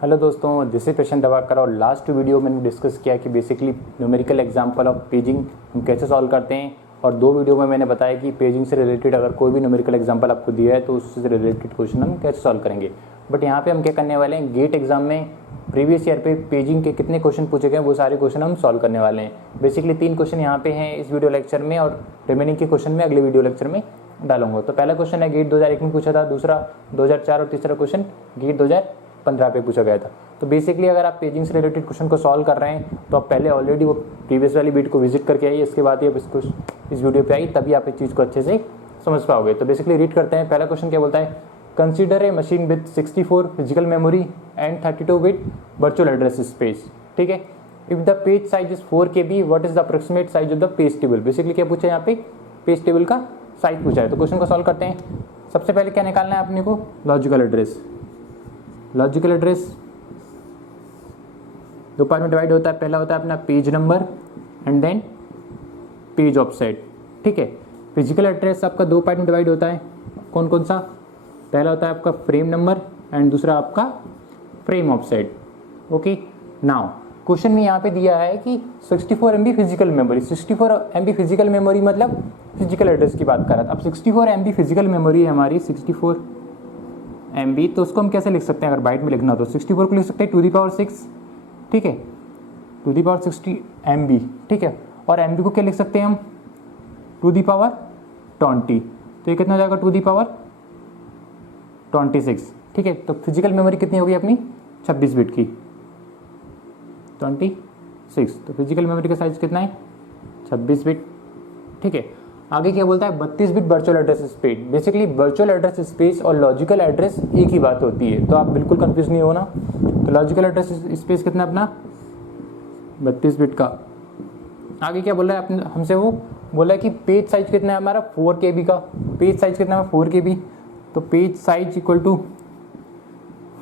Hello दोस्तों, this is प्रशांत दवाकर। और last video मैंने डिस्कस किया कि basically numerical example of paging हम कैसे सॉल्व करते हैं। और दो वीडियो में मैंने बताया कि पेजिंग से रिलेटेड अगर कोई भी न्यूमेरिकल एग्जांपल आपको दिया है तो उससे रिलेटेड क्वेश्चन हम कैसे सॉल्व करेंगे। बट यहाँ पे हम क्या करने वाले हैं, गेट एग्जाम में प्रीवियस ईयर पे पेजिंग के कितने क्वेश्चन पूछे गए वो सारे क्वेश्चन हम सॉल्व करने वाले हैं। बेसिकली 3 क्वेश्चन यहाँ पे हैं इस वीडियो लेक्चर में और रिमेनिंग के क्वेश्चन में अगले वीडियो लेक्चर में डालूंगा। तो पहला क्वेश्चन है गेट 2001 में पूछा था, दूसरा 2004 और तीसरा क्वेश्चन गेट 2015 पे पूछा गया था। तो बेसिकली अगर आप पेजिंग से रिलेटेड क्वेश्चन को सॉल्व कर रहे हैं तो आप पहले ऑलरेडी वो प्रीवियस वाली वीडियो को विजिट करके आइए, इसके बाद ही आप इस वीडियो पे आई, तभी आप इस चीज़ को अच्छे से समझ पाओगे। तो बेसिकली रीड करते हैं। पहला क्वेश्चन क्या बोलता है, consider a machine with 64 physical memory and 32 bit virtual address space. ठीक है, if the page size is 4 KB, what is the approximate size of the page table. Basically क्या पूछा है यहाँ पे, पेज टेबल का साइज पूछा है। तो क्वेश्चन को सॉल्व करते हैं। सबसे पहले क्या निकालना है अपने को, लॉजिकल एड्रेस। लॉजिकल एड्रेस दो पार्ट में डिवाइड होता है। पहला होता है अपना page number and then page offset. ठीक है, फिजिकल एड्रेस आपका दो पार्ट में डिवाइड होता है। कौन कौन सा, पहला होता है आपका फ्रेम नंबर एंड दूसरा आपका frame offset. Okay, now question में यहाँ पे दिया है कि 64 MB physical memory. 64 MB physical memory मतलब फिजिकल एड्रेस की बात कर रहा था। अब 64 MB फिजिकल मेमोरी है हमारी, 64 MB, तो उसको हम कैसे लिख सकते हैं अगर बाइट में लिखना हो तो 64 को लिख सकते हैं 2⁶। ठीक है, 2⁻60 MB। ठीक है, और MB को क्या लिख सकते हैं हम, 2⁻20। तो ये कितना हो जाएगा, 2⁻26। ठीक है, तो फिजिकल मेमोरी कितनी होगी अपनी, 26 बिट की, 26। तो फिजिकल मेमोरी का साइज कितना है, 26 बिट। ठीक है, आगे क्या बोलता है, 32 bit virtual address space. Basically virtual address space और लॉजिकल एड्रेस एक ही बात होती है, तो आप बिल्कुल कंफ्यूज नहीं होना। तो लॉजिकल एड्रेस स्पेस कितना अपना, 32 बिट का। आगे क्या बोल रहा है अपने हमसे, वो बोला है कि पेज साइज कितना है हमारा, 4 KB का। पेज साइज कितना है, 4 KB। तो page size equal to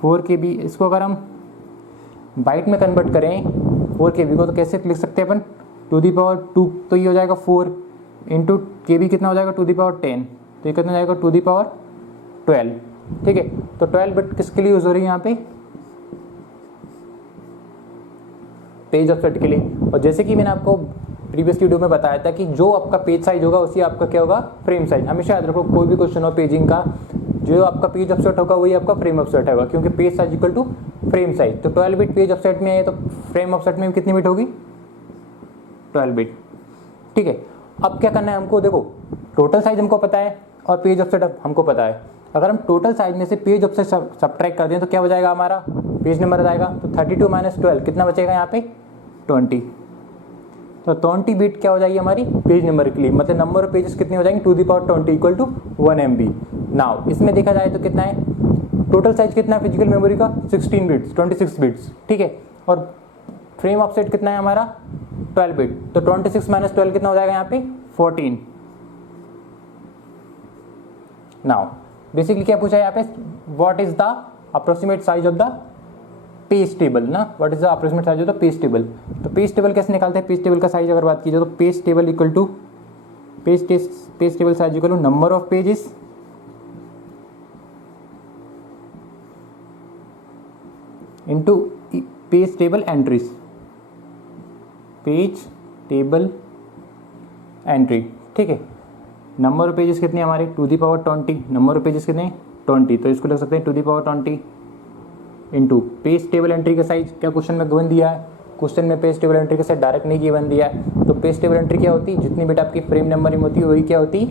4 KB। इसको अगर हम बाइट में कन्वर्ट करें 4 KB को तो कैसे लिख सकते हैं अपन, 2⁻2। तो ये हो जाएगा 4 इंटू KB कितना हो जाएगा, 2⁻10। तो ये कितना हो जाएगा, 2⁻12। ठीक है, तो 12 बिट किसके लिए यूज हो रही है यहाँ पे, पेज ऑफसेट के लिए। और जैसे कि मैंने आपको प्रीवियस वीडियो में बताया था कि जो आपका पेज साइज होगा उसी आपका क्या होगा, फ्रेम साइज। हमेशा याद रखो, कोई भी क्वेश्चन हो पेजिंग का, जो आपका पेज ऑफसेट होगा वही आपका फ्रेम ऑफसेट होगा, क्योंकि page size equal to frame size. तो 12 बिट पेज ऑफसेट में है तो फ्रेम ऑफसेट में कितनी बिट होगी, 12 बिट। ठीक है, अब क्या करना है हमको, देखो टोटल साइज हमको पता है और पेज ऑफसेट हमको पता है। अगर हम टोटल साइज में से पेज ऑफसेट सब्ट्रैक्ट कर दें तो क्या हो जाएगा हमारा, पेज नंबर आ जाएगा। तो 32 - 12 कितना बचेगा यहाँ पे, 20। तो 20 बिट क्या हो जाएगी हमारी, पेज नंबर के लिए, मतलब नंबर ऑफ पेजेस कितने हो जाएंगे, 2⁻20 इक्वल टू 1 MB। नाउ इसमें देखा जाए तो कितना है, टोटल साइज कितना है फिजिकल मेमोरी का, 16 बिट्स, 26 बिट्स। ठीक है, और फ्रेम ऑफसेट कितना है हमारा, 12 बिट। तो 26 - 12 कितना हो जाएगा यहाँ पे, 14। नाउ बेसिकली क्या पूछा है यहाँ पे, what is the approximate size of the page table ना, what is the approximate size of the page table. तो पेज टेबल कैसे निकालते हैं, पेज टेबल का साइज अगर बात की जाए तो page table equal to page table size equal to number of pages into page table entries. Page table entry. ठीक है, नंबर ऑफ पेजेस कितने हमारे, 2⁻20। नंबर ऑफ पेजेस कितने, 20। तो इसको लिख सकते हैं 2⁻20 इंटू पेज टेबल एंट्री का साइज। क्या क्वेश्चन में गिवन दिया है, क्वेश्चन में पेज टेबल एंट्री का साइज डायरेक्ट नहीं गिवन दिया है। तो पेज टेबल एंट्री क्या होती है, जितनी बिट आपकी फ्रेम नंबर में होती है वही क्या होती है,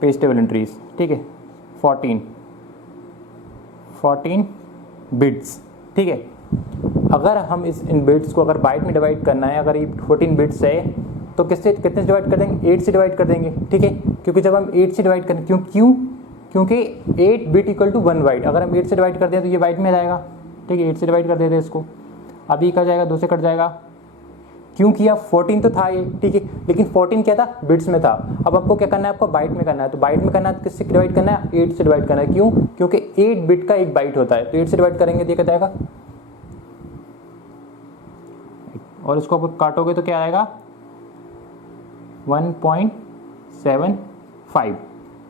पेज टेबल एंट्रीज। ठीक है, 14 बिट्स। ठीक है, अगर हम इन बिट्स को अगर बाइट में डिवाइड करना है, अगर ये 14 बिट्स है तो कितने से डिवाइड कर देंगे, 8 से डिवाइड कर देंगे। ठीक है, क्योंकि जब हम 8 से डिवाइड करें, क्योंकि 8 बिट इक्वल टू 1 बाइट। अगर हम 8 से डिवाइड कर दें तो ये बाइट में जाएगा। ठीक है, 8 से डिवाइड कर देते हैं इसको, अभी क्या जाएगा, 2 से कट जाएगा। क्यों किया, 14 तो था ये, ठीक है, लेकिन 14 क्या था, बिट्स में था। अब आपको क्या करना है, आपको बाइट में करना है। तो बाइट में करना है, किससे डिवाइड करना है, 8 से डिवाइड करना है। क्यों, क्योंकि 8 बिट का एक बाइट होता है। तो 8 से डिवाइड करेंगे तो ये क्या जाएगा, और इसको आप काटोगे तो क्या आएगा, 1.75।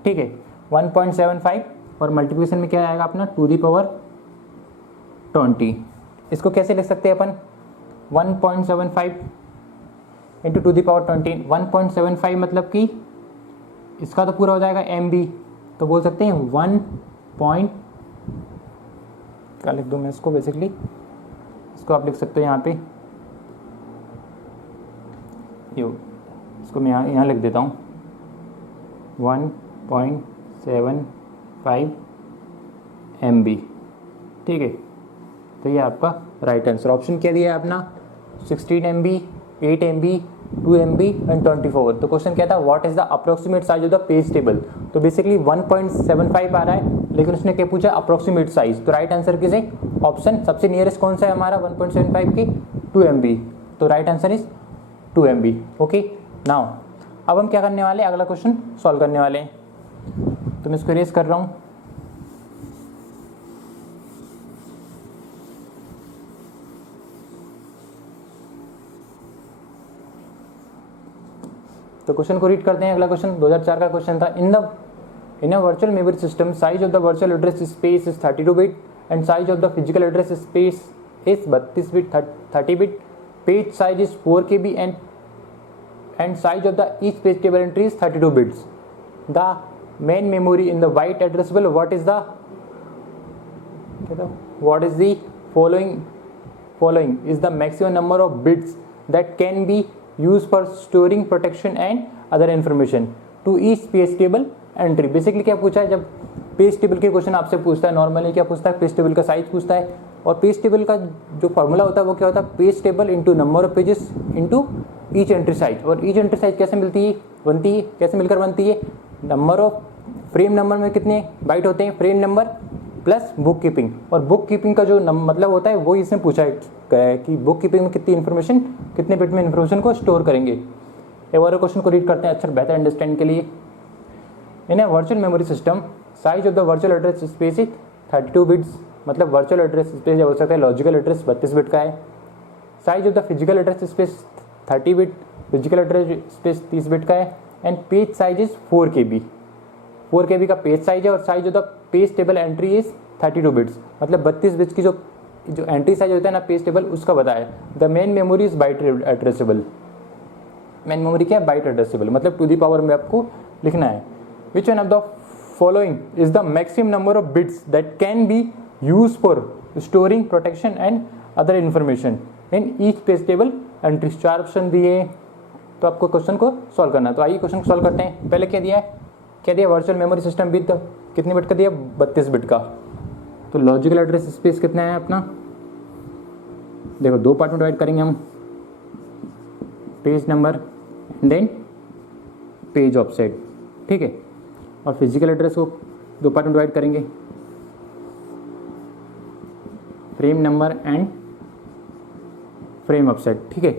ठीक है, 1.75 और मल्टीप्लिकेशन में क्या आएगा अपना, 2⁻20। इसको कैसे लिख सकते हैं अपन, 1.75 इंटू टू दी पावर 20, 1.75 मतलब कि इसका तो पूरा हो जाएगा MB, तो बोल सकते हैं 1 पॉइंट, क्या लिख दूँ मैं इसको, बेसिकली इसको आप लिख सकते हो यहाँ पे, इसको मैं यहाँ लिख देता हूँ 1.75 MB, ठीक है। तो ये आपका राइट आंसर। ऑप्शन क्या दिया है अपना, 16 MB, 8 MB, 2 MB एंड 24। तो क्वेश्चन क्या था, what is the approximate size of the page table. तो बेसिकली 1.75 आ रहा है, लेकिन उसने क्या पूछा, अप्रोक्सीमेट साइज। तो राइट आंसर किसे, ऑप्शन सबसे नियरेस्ट कौन सा है हमारा 1.75 की, 2 MB। तो right answer is 2 MB। Okay, now अब हम क्या करने वाले हैं, अगला क्वेश्चन सॉल्व करने वाले हैं। तो मैं इसको इरेज कर रहा हूँ। तो क्वेश्चन को रीड करते हैं। अगला क्वेश्चन 2004 का क्वेश्चन था, in a virtual memory system size of the virtual address space is 32 bit and size of the physical address space is 32 bit 30 bit, page size is 4 KB and size of the each page table entry is 32 bits. The main memory in the byte addressable, what is the following is the maximum number of bits that can be used for storing, protection and other information to each page table entry. Basically क्या पूछा है, जब page table के question आपसे पूछता है, normally क्या पूछता है, पेज टेबल का साइज पूछता है, और पेज टेबल का जो फॉर्मूला होता है वो क्या होता है, page table into number of pages into each entry size. और ईच एंट्री साइज कैसे बनती है, कैसे मिलकर बनती है, नंबर ऑफ फ्रेम नंबर में कितने बाइट होते हैं, frame number plus book keeping. और बुक कीपिंग का जो मतलब होता है वो इसने पूछा है कि बुक कीपिंग में कितनी इन्फॉर्मेशन, कितने बिट में इन्फॉर्मेशन को स्टोर करेंगे। एक बार क्वेश्चन को रीड करते हैं अच्छा बेहतर अंडरस्टैंड के लिए। In a virtual memory system size of the virtual address space is 32 bits, मतलब वर्चुअल एड्रेस स्पेस हो सकता है लॉजिकल एड्रेस 32 बिट का है। Size of the physical address space 30 bit, physical address space 30 bit का है। And page size is 4 KB, 4 KB का page size है। और size of the page table entry is 32 bits, मतलब 32 बिट्स की जो एंट्री साइज होता है ना पेज टेबल उसका बताया। The main memory is byte addressable, main memory क्या है, बाइट एड्रेसेबल, मतलब टू दी पावर में आपको लिखना है। Which one of the following is the maximum number of bits that can be use for storing, protection and other information in each page table entry. 4 option दिए, तो आपको question को solve करना है। तो आइए क्वेश्चन को सॉल्व करते हैं। पहले क्या दिया है, क्या दिया, वर्चुअल मेमोरी सिस्टम विद कितने बिट का दिया, 32 बिट का। तो लॉजिकल एड्रेस स्पेस कितना है अपना, देखो 2 पार्ट में डिवाइड करेंगे हम, page number and then page offset, ठीक है। और फिजिकल एड्रेस को 2 पार्ट में डिवाइड करेंगे, frame number and frame offset, ठीक है।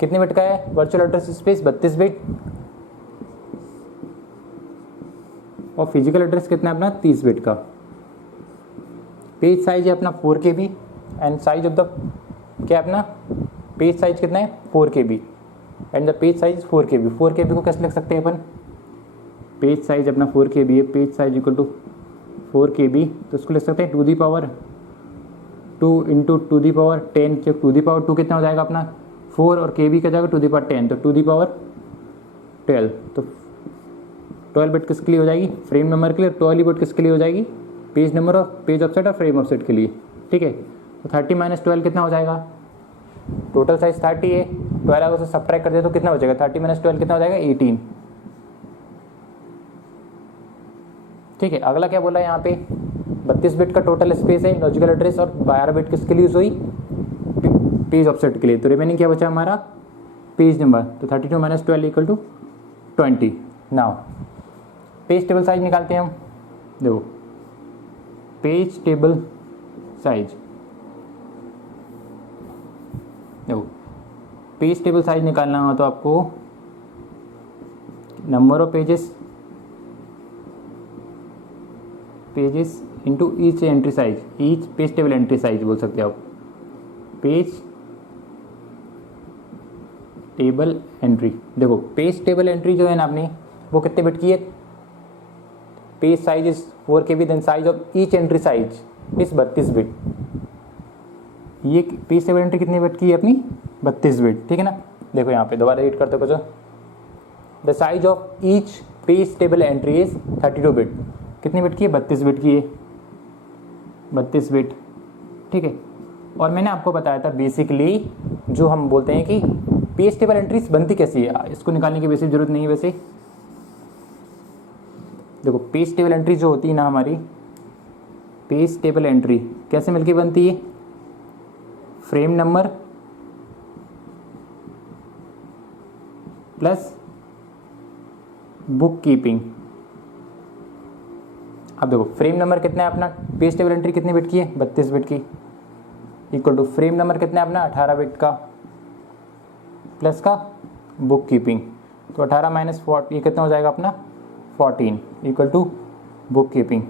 कितने बिट का है वर्चुअल एड्रेस स्पेस, 32 बिट। और फिजिकल एड्रेस कितना है अपना, 30 बिट का। पेज साइज है अपना 4 KB and size of the क्या है अपना, पेज साइज कितना है 4 KB and the page size 4 KB। 4 KB को कैसे लिख सकते हैं अपन, पेज साइज अपना 4 KB है, page size equal to 4 KB, तो उसको लिख सकते हैं two the power 2 into two the power 10। जब टू दी पावर 2 कितना हो जाएगा अपना 4 और KB का जाएगा टू दी पावर 10, तो टू दी पावर 12। तो 12 बिट किसके लिए हो जाएगी, फ्रेम नंबर के लिए। 12 बिट किसके लिए हो जाएगी, पेज नंबर और पेज ऑफसेट और फ्रेम ऑफसेट के लिए, ठीक है। तो 30 - 12 कितना हो जाएगा, टोटल साइज 30 है, 12 अगर उसे सब्ट्रैक्ट कर दे तो कितना हो जाएगा, 30 - 12 कितना हो जाएगा, 18, ठीक है। अगला क्या बोला यहाँ पे, 32 बिट का टोटल स्पेस है लॉजिकल एड्रेस, और 12 बिट किसके लिए यूज हुई, पेज ऑफसेट के लिए। तो रिमेनिंग क्या बचा हमारा, पेज नंबर। तो 32 - 12 equal to 20। Now page table size निकालते हैं हम, देखो पेज टेबल साइज, देखो पेज टेबल साइज निकालना हो तो आपको number of pages into each entry size, each page table entry size बोल सकते हो आप। पेज टेबल एंट्री, देखो पेज टेबल एंट्री जो है ना आपने वो कितने बिट की है, page size is 4 KB, then size of each entry size is 32 bit, ये पेज टेबल एंट्री कितनी बिट की है अपनी, 32 बिट, ठीक है ना। देखो यहाँ पे दोबारा रीड करते कुछ, the size of each page table entry is 32 bit, कितनी बिट की है, 32 बिट की है, 32 बिट, ठीक है। और मैंने आपको बताया था बेसिकली जो हम बोलते हैं कि पेज टेबल एंट्रीज बनती कैसी है, इसको निकालने की बेसिक जरूरत नहीं है वैसे। देखो पेज टेबल एंट्री जो होती है ना हमारी, पेज टेबल एंट्री कैसे मिलके बनती है, frame number plus book keeping. अब देखो फ्रेम नंबर कितना है अपना, पेज टेबल एंट्री कितनी बिट की है, 32 बिट की, इक्वल टू फ्रेम नंबर कितना है अपना, 18 बिट का, प्लस का बुक कीपिंग, तो 18 माइनस 40 ये कितना हो जाएगा अपना 14, इक्वल टू बुक कीपिंग।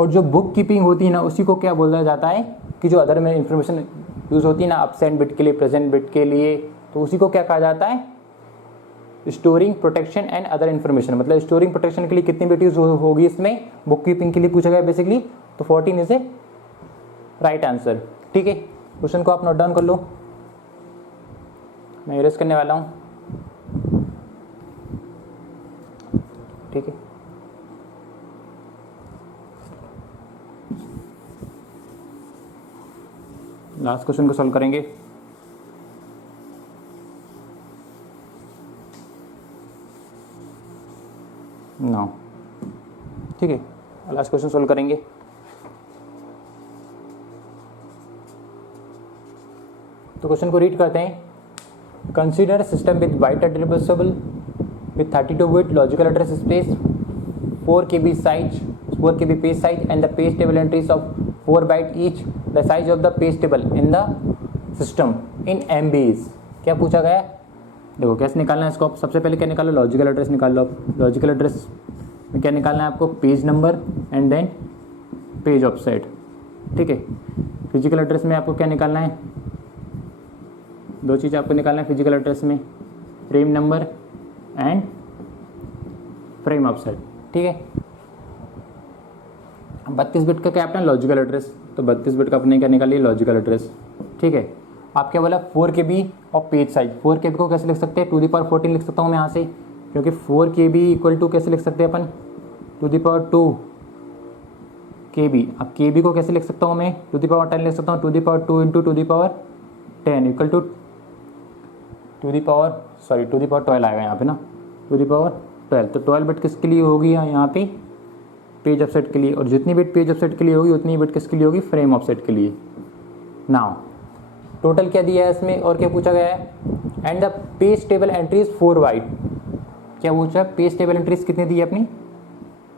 और जो बुक कीपिंग होती है ना उसी को क्या बोला जाता है कि जो अदर में इंफॉर्मेशन यूज़ होती है ना अब्सेंट बिट के लिए, प्रेजेंट बिट के लिए, तो उसी को क्या कहा जाता है, storing protection and other information. मतलब स्टोरिंग प्रोटेक्शन के लिए कितनी बिट यूज होगी इसमें, बुक कीपिंग के लिए पूछा गया बेसिकली, तो 14 इज ए राइट आंसर, ठीक है। क्वेश्चन को आप नोट डाउन कर लो, मैं इरेज करने वाला हूँ, ठीक है। लास्ट क्वेश्चन को सॉल्व करेंगे। नो, ठीक है, लास्ट क्वेश्चन सॉल्व करेंगे। तो क्वेश्चन को रीड करते हैं। Consider system with byte addressable with 32 bit logical address space, 4 KB size, 4 KB page size and the page table entries of 4 byte each, the size of the page table in the system in MBs। क्या पूछा गया है, देखो कैसे निकालना है इसको। आप सबसे पहले क्या निकालो, लॉजिकल एड्रेस निकाल लो। लॉजिकल एड्रेस में क्या निकालना है आपको, page number and then page offset, ठीक है। फिजिकल एड्रेस में आपको क्या निकालना है, दो चीज़ आपको निकालना है फिजिकल एड्रेस में, frame number and frame offset, ठीक है। 32 बिट का क्या अपना लॉजिकल एड्रेस, तो 32 बिट का अपने क्या निकालिए लॉजिकल एड्रेस, ठीक है। आप क्या बोला 4 KB और पेज साइज, 4 KB को कैसे लिख सकते हैं, 2^14 लिख सकता हूँ मैं यहाँ से, क्योंकि 4 KB इक्वल टू कैसे लिख सकते हैं अपन 2^2 KB। अब KB को कैसे लिख सकता हूँ मैं, 2^10 लिख सकता हूँ, 2^2 इंटू 2^10 इक्वल टू 2^12 आएगा यहाँ पे ना, 2^12। तो 12 बिट किसके लिए होगी यहाँ पे, पेज ऑफसेट के लिए, और जितनी बिट पेज ऑफसेट के लिए होगी उतनी बिट किसके लिए होगी, फ्रेम ऑफसेट के लिए। नाउ टोटल क्या दिया है इसमें और क्या पूछा गया है, and the page table entries 4 byte. क्या पूछा, पेज टेबल एंट्रीज कितनी दी है अपनी,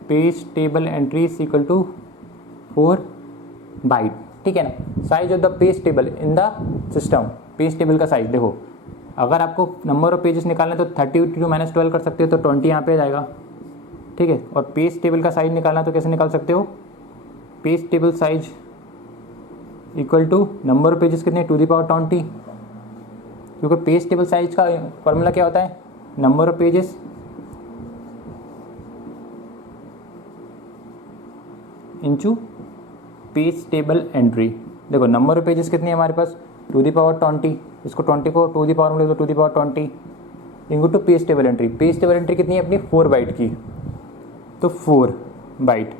page table entries equal to 4 byte, ठीक है ना। Size of the page table in the system, page table का साइज देखो, अगर आपको नंबर ऑफ पेजेस निकालना है तो 32 माइनस 12 कर सकते हो, तो 20 यहाँ पे आ जाएगा, ठीक है। और पेज टेबल का साइज निकालना तो कैसे निकाल सकते हो, page table size equal to number of pages कितने 2^20, क्योंकि पेज टेबल साइज का फॉर्मूला क्या होता है, number of pages into page table entry. देखो नंबर ऑफ पेजेस कितनी है हमारे पास 2^20, इसको 20 को 2 दी पावर में ले तो 2^20 into two page table entry. Page table entry कितनी है अपनी 4 बाइट की, तो 4 बाइट,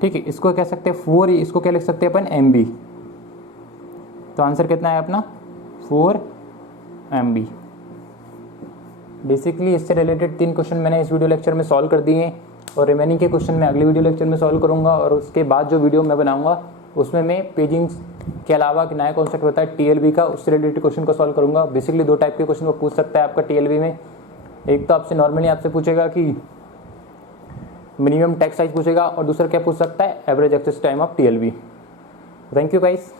ठीक है। इसको कह सकते हैं 4, इसको क्या लिख सकते हैं अपन MB। तो आंसर कितना है अपना 4 MB। बेसिकली इससे रिलेटेड 3 क्वेश्चन मैंने इस वीडियो लेक्चर में सॉल्व कर दिए हैं, और रिमेनिंग के क्वेश्चन मैं अगले वीडियो लेक्चर में सॉल्व करूंगा। और उसके बाद जो वीडियो मैं बनाऊंगा उसमें मैं पेजिंग के अलावा नया कॉन्सेप्ट होता है TLB का, उससे रिलेटेड क्वेश्चन को सॉल्व करूंगा। बेसिकली 2 टाइप के क्वेश्चन को पूछ सकता है आपका TLB में। एक तो आपसे नॉर्मली आपसे पूछेगा कि मिनिमम टेक्स्ट साइज पूछेगा, और दूसरा क्या पूछ सकता है, average access time of TLB। Thank you guys.